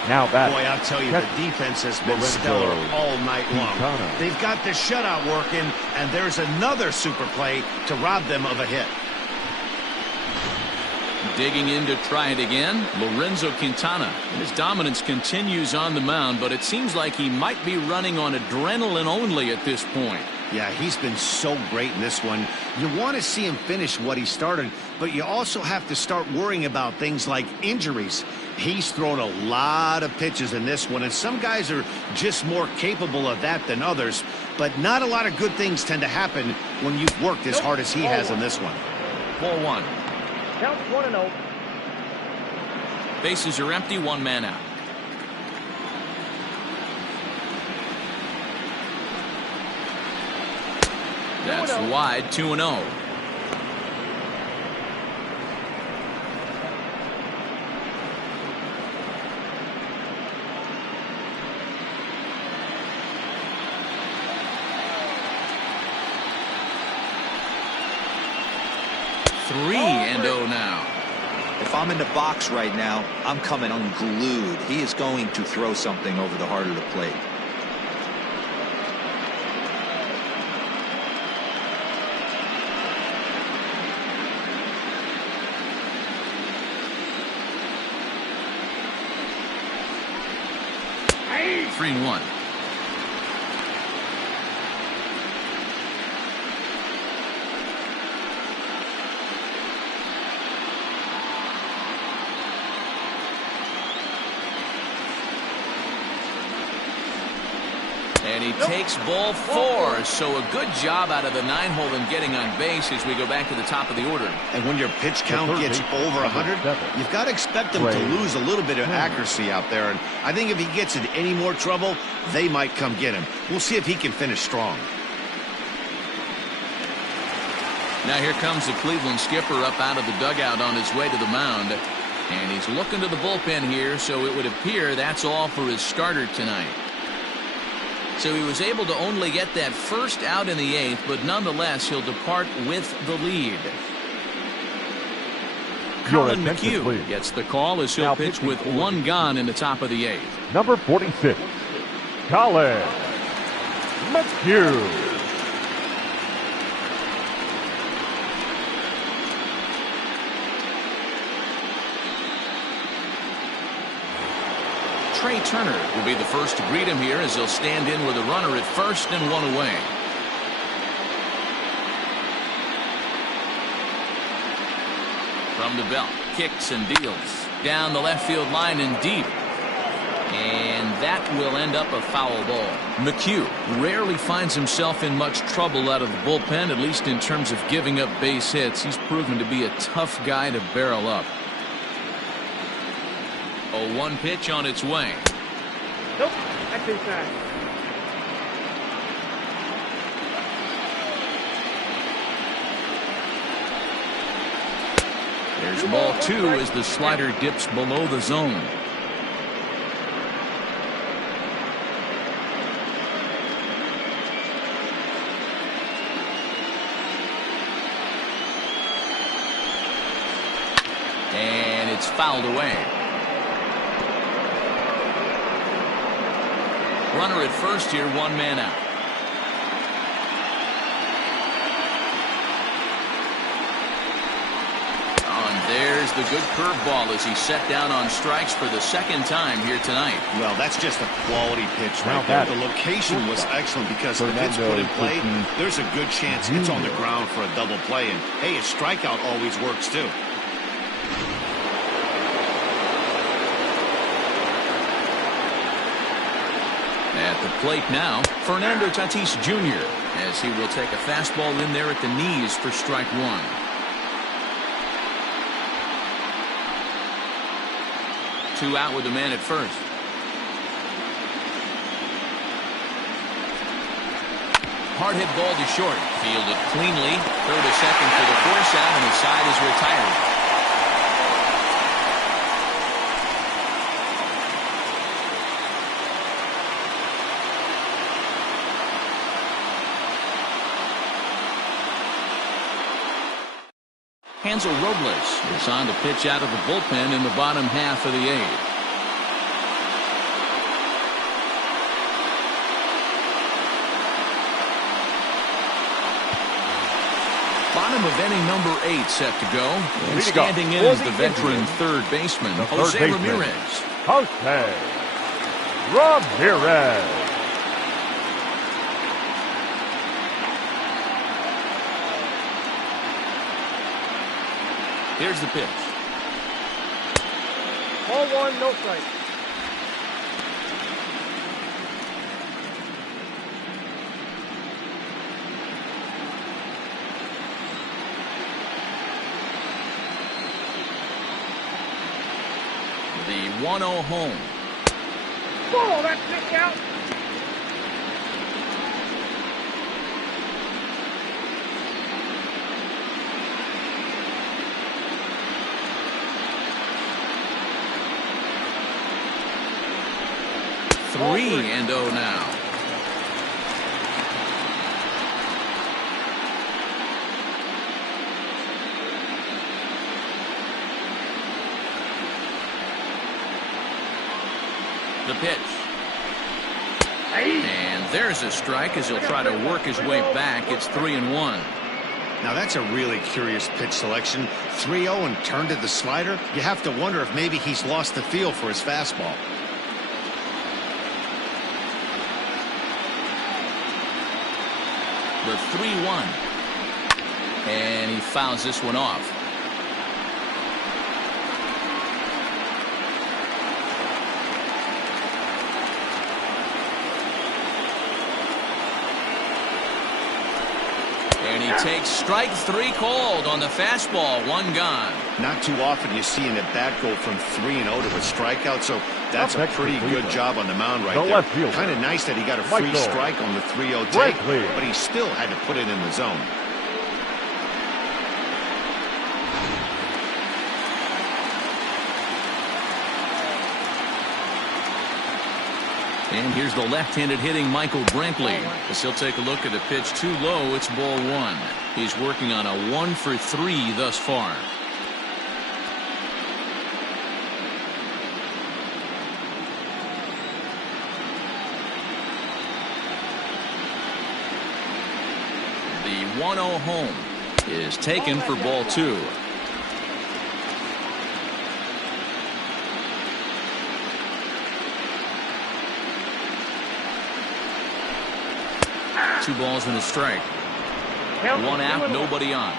Now back. Boy, I'll tell you, the defense has been stellar all night long. They've got the shutout working, and there's another super play to rob them of a hit. Digging in to try it again, Lorenzo Quintana. His dominance continues on the mound, but it seems like he might be running on adrenaline only at this point. Yeah, he's been so great in this one. You want to see him finish what he started, but you also have to start worrying about things like injuries. He's thrown a lot of pitches in this one, and some guys are just more capable of that than others, but not a lot of good things tend to happen when you've worked as hard as he has in this one. 4-1. Count 1-0. Bases are empty, one man out. That's wide, 2-0. Three and 0 now. If I'm in the box right now, I'm coming unglued. He is going to throw something over the heart of the plate. Hey. 3-1. And he takes ball 4, so a good job out of the 9-hole in getting on base as we go back to the top of the order. And when your pitch count gets over 100, you've got to expect them to lose a little bit of accuracy out there. And I think if he gets in any more trouble, they might come get him. We'll see if he can finish strong. Now here comes the Cleveland skipper up out of the dugout on his way to the mound. And he's looking to the bullpen here, so it would appear that's all for his starter tonight. So he was able to only get that first out in the 8th, but nonetheless he'll depart with the lead. Colin McHugh gets the call as he'll pitch with 1 gone in the top of the 8th. Number 46, Colin McHugh. Trey Turner will be the first to greet him here as he'll stand in with a runner at first and 1 away. From the belt, kicks and deals down the left field line and deep. And that will end up a foul ball. McHugh rarely finds himself in much trouble out of the bullpen, at least in terms of giving up base hits. He's proven to be a tough guy to barrel up. A 1 pitch on its way. Nope, that's inside. There's ball 2 as the slider dips below the zone. And it's fouled away. Runner at first here, 1 man out. Oh, and there's the good curveball as he set down on strikes for the 2nd time here tonight. Well, that's just a quality pitch right there. The location was excellent because if it's put in play, there's a good chance it's on the ground for a double play. And, hey, a strikeout always works, too. At the plate now, Fernando Tatis Jr. as he will take a fastball in there at the knees for strike 1. Two out with the man at first. Hard hit ball to short. Fielded cleanly. Throw to second for the force out, and his side is retired. Hansel Robles is on to pitch out of the bullpen in the bottom half of the eighth. Bottom of inning number 8 set to go. And standing in is the veteran third baseman, Jose Ramirez. Jose Ramirez. Here's the pitch. Ball 1, no strike. The 1-0 home. Ball, that's kicked out. Three and 0 now. The pitch. And there's a strike as he'll try to work his way back. It's 3-1. Now that's a really curious pitch selection. 3-0 and turned to the slider. You have to wonder if maybe he's lost the feel for his fastball. The 3-1. And he fouls this one off. And he takes strike 3 called on the fastball. 1 gone. Not too often you see an at-bat go from 3-0 to a strikeout, so that's a pretty good job on the mound right there. Kind of nice that he got a free strike on the 3-0 take, but he still had to put it in the zone. And here's the left-handed hitting Michael Brantley. As he'll take a look at the pitch too low, it's ball 1. He's working on a 1 for 3 thus far. The 1-0 home is taken for ball 2. Two balls and a strike. 1 out, nobody on.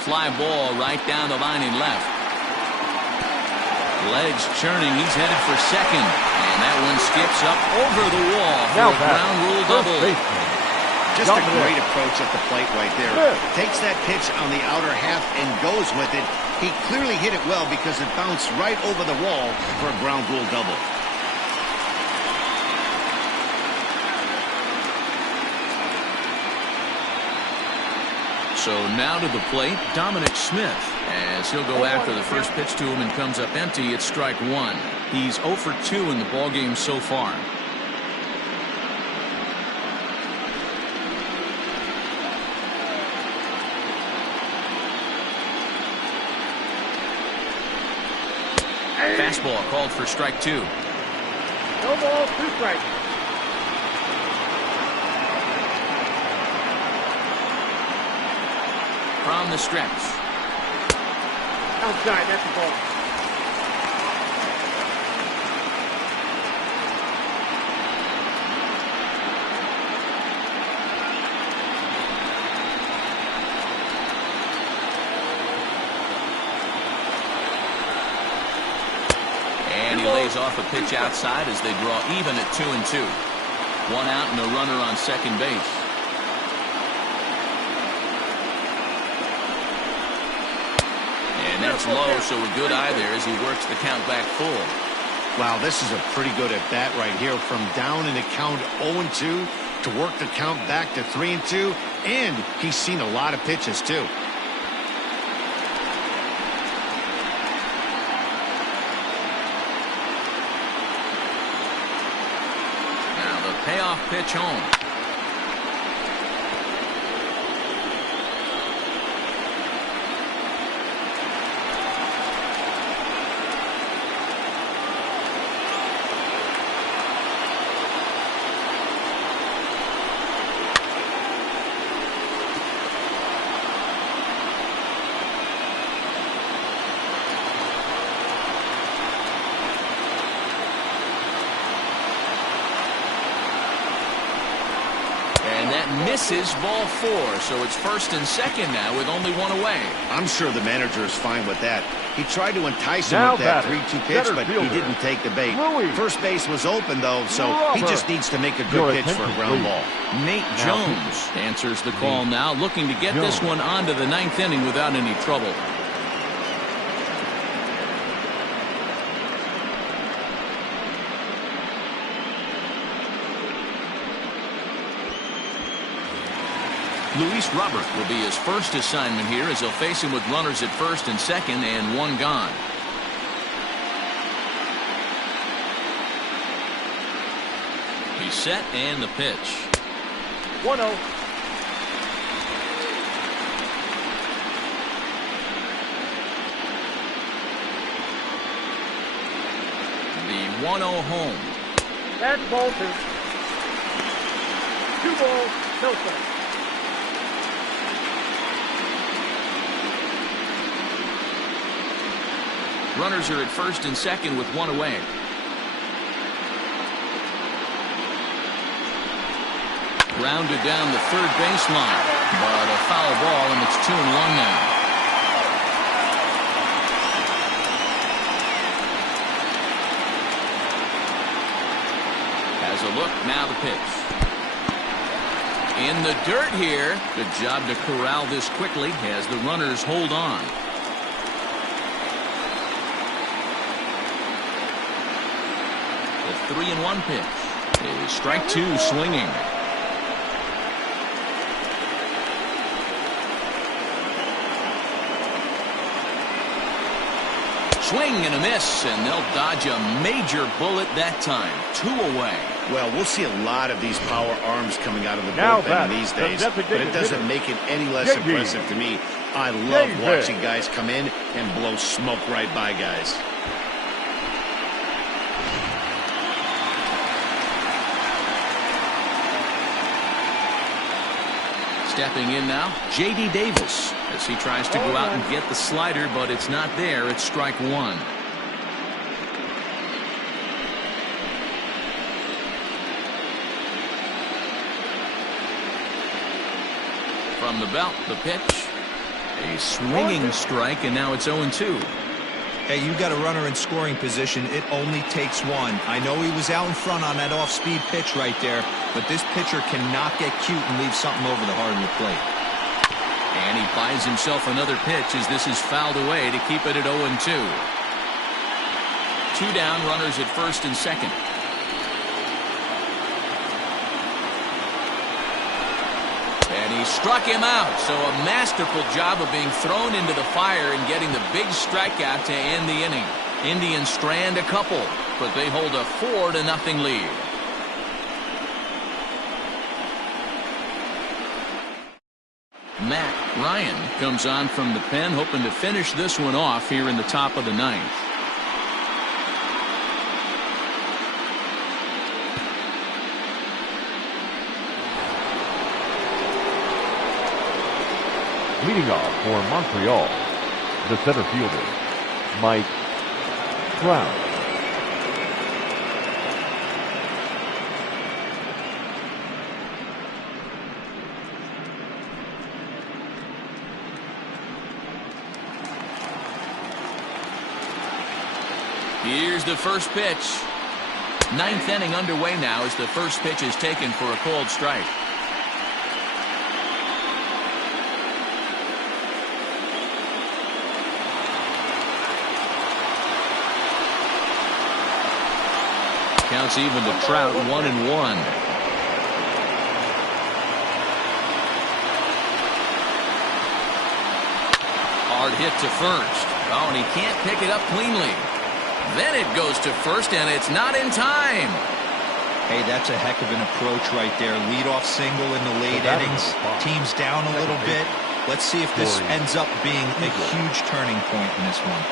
Fly ball right down the line in left. Legs churning. He's headed for second. And that one skips up over the wall for a ground rule double. Just a great approach at the plate right there. Takes that pitch on the outer half and goes with it. He clearly hit it well because it bounced right over the wall for a ground rule double. So now to the plate, Dominic Smith, as he'll go after the first pitch to him and comes up empty. It's strike 1. He's 0 for 2 in the ballgame so far. Fastball called for strike 2. No ball, 2 strikes. From the stretch. Outside, that's the ball. And he lays off a pitch outside as they draw even at 2-2. 1 out and a runner on second base. starts low, so a good eye there as he works the count back full. Wow, this is a pretty good at-bat right here. From down in the count 0-2 to work the count back to 3-2. And he's seen a lot of pitches, too. Now the payoff pitch home. Misses ball 4, so it's first and second now with only one away. I'm sure the manager is fine with that. He tried to entice him with that 3-2 pitch, but he didn't take the bait. First base was open, though, so he just needs to make a good pitch for a ground ball. Nate Jones answers the call now, looking to get this one onto the 9th inning without any trouble. Luis Robert will be his first assignment here as he'll face him with runners at first and second and one gone. He's set and the pitch. 1-0. The 1-0 home. That's ball 2. 2 balls, no strikes. Runners are at first and second with one away. Grounded down the third baseline, but a foul ball, and it's 2-1 now. Has a look, now the pitch. In the dirt here. Good job to corral this quickly as the runners hold on. The 3-1 pitch is strike 2 swinging. Swing and a miss, and they'll dodge a major bullet that time. 2 away. Well, we'll see a lot of these power arms coming out of the bullpen these days, but it doesn't make it any less impressive to me. I love watching guys come in and blow smoke right by guys. Stepping in now, J.D. Davis, as he tries to go out and get the slider, but it's not there. It's strike 1. From the belt, the pitch. A swinging strike, and now it's 0-2. Hey, you got a runner in scoring position. It only takes one. I know he was out in front on that off-speed pitch right there, but this pitcher cannot get cute and leave something over the heart of the plate. And he buys himself another pitch as this is fouled away to keep it at 0-2. 2 down, runners at first and second. And he struck him out, so a masterful job of being thrown into the fire and getting the big strikeout to end the inning. Indians strand a couple, but they hold a 4-0 lead. Matt Ryan comes on from the pen, hoping to finish this one off here in the top of the 9th. Leading off for Montreal, the center fielder, Mike Trout. Here's the first pitch. 9th inning underway now as the first pitch is taken for a called strike. Counts even to Trout, 1-1. Hard hit to first. Oh, and he can't pick it up cleanly. Then it goes to first, and it's not in time. Hey, that's a heck of an approach right there. Leadoff single in the late innings. Team's down a little bit. Let's see if this ends up being a huge turning point in this one.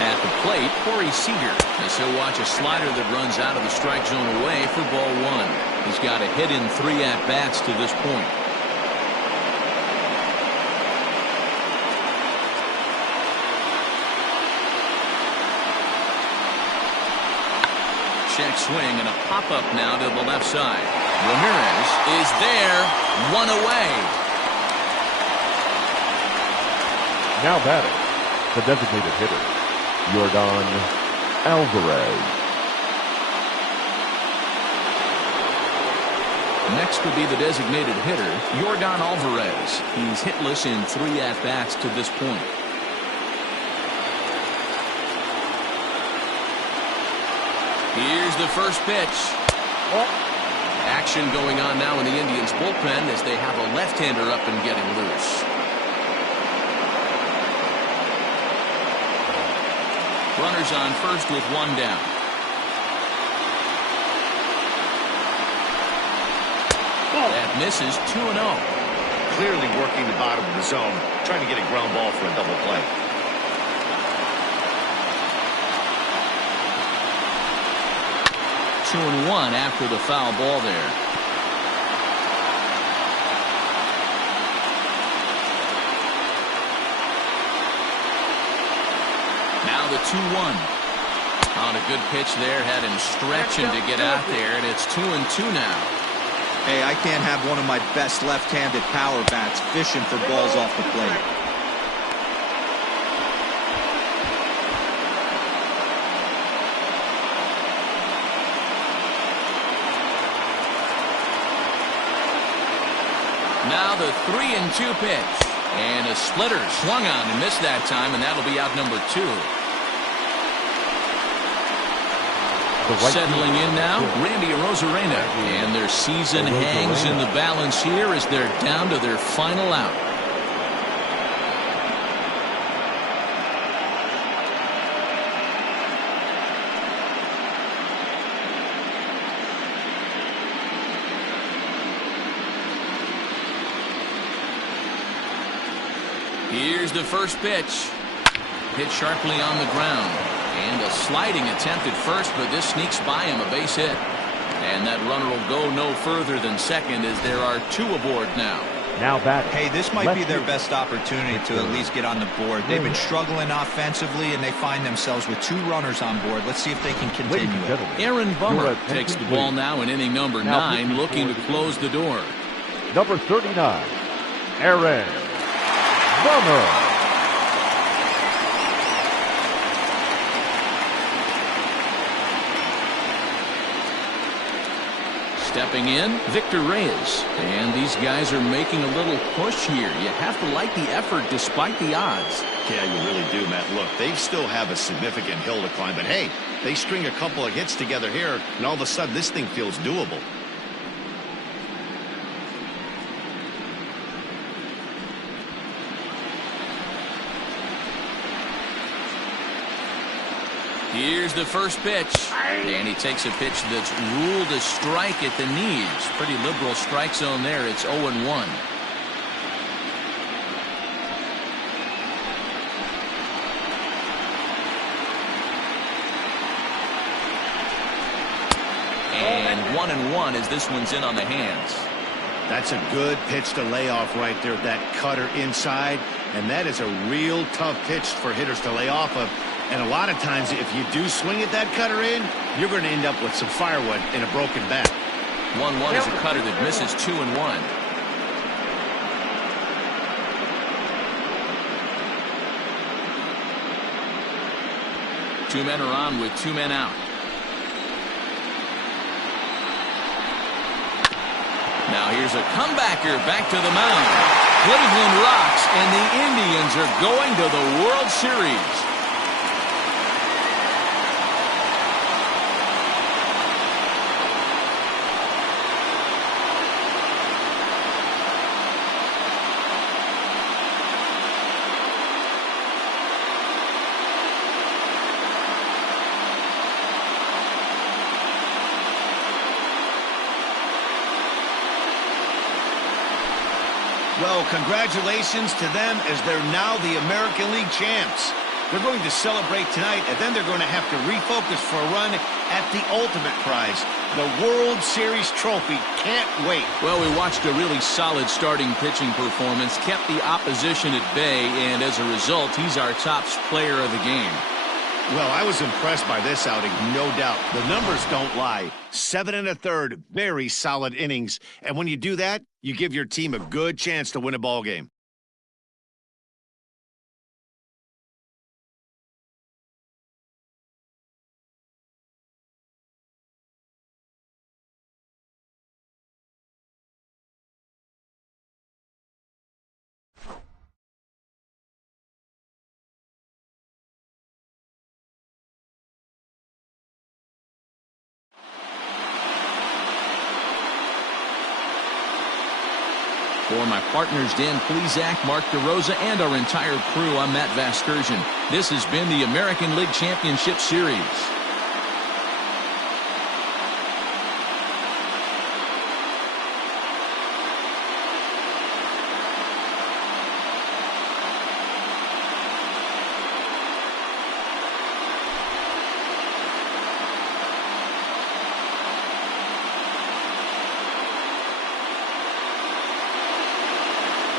At the plate, Corey Seager, as he'll watch a slider that runs out of the strike zone away for ball one. He's got a hit in 3 at-bats to this point. Check swing and a pop-up now to the left side. Ramirez is there, 1 away. Now batting, the designated hitter, Yordan Alvarez. Next would be the designated hitter, Yordan Alvarez. He's hitless in 3 at-bats to this point. Here's the first pitch. Action going on now in the Indians bullpen as they have a left-hander up and getting loose. Runners on first with 1 down. That misses, 2-0. Clearly working the bottom of the zone, trying to get a ground ball for a double play. Two and 1 after the foul ball there. Now the 2-1. On a good pitch there, had him stretching to get out there, and it's 2-2 now. Hey, I can't have one of my best left-handed power bats fishing for balls off the plate. Now the 3-2 pitch. And a splitter swung on and missed that time, and that'll be out number 2. Settling in now, Randy Arozarena. And their season hangs in the balance here as they're down to their final out. Here's the first pitch. Hit sharply on the ground. And a sliding attempt at first, but this sneaks by him, a base hit. And that runner will go no further than second as there are 2 aboard now. Now batting. Hey, this might be their best opportunity to at least get on the board. They've been struggling offensively, and they find themselves with 2 runners on board. Let's see if they can continue it. Aaron Bummer takes the ball now in inning number 9, looking to close the door. Number 39, Aaron Bummer. Stepping in, Victor Reyes. And these guys are making a little push here. You have to like the effort despite the odds. Yeah, you really do, Matt. Look, they still have a significant hill to climb, but hey, they string a couple of hits together here, and all of a sudden this thing feels doable. Here's the first pitch. And he takes a pitch that's ruled a strike at the knees. Pretty liberal strike zone there. It's 0-1. And 1-1 as this one's in on the hands. That's a good pitch to lay off right there. That cutter inside. And that is a real tough pitch for hitters to lay off of. And a lot of times, if you do swing at that cutter in, you're going to end up with some firewood in a broken bat. 1-1 is a cutter that misses 2-1. Two men are on with 2 men out. Now here's a comebacker back to the mound. Cleveland rocks, and the Indians are going to the World Series. Well, congratulations to them as they're now the American League champs. They're going to celebrate tonight, and then they're going to have to refocus for a run at the ultimate prize, the World Series trophy. Can't wait. Well, we watched a really solid starting pitching performance, kept the opposition at bay, and as a result, he's our top player of the game. Well, I was impressed by this outing, no doubt. The numbers don't lie. 7 1/3, very solid innings. And when you do that, you give your team a good chance to win a ball game. For my partners, Dan Plesac, Mark DeRosa, and our entire crew, I'm Matt Vasgersian. This has been the American League Championship Series.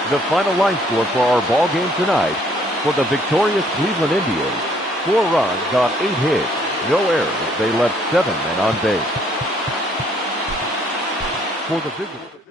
The final line score for our ball game tonight: for the victorious Cleveland Indians, 4 runs on 8 hits, no errors. They left 7 men on base. For the visitors.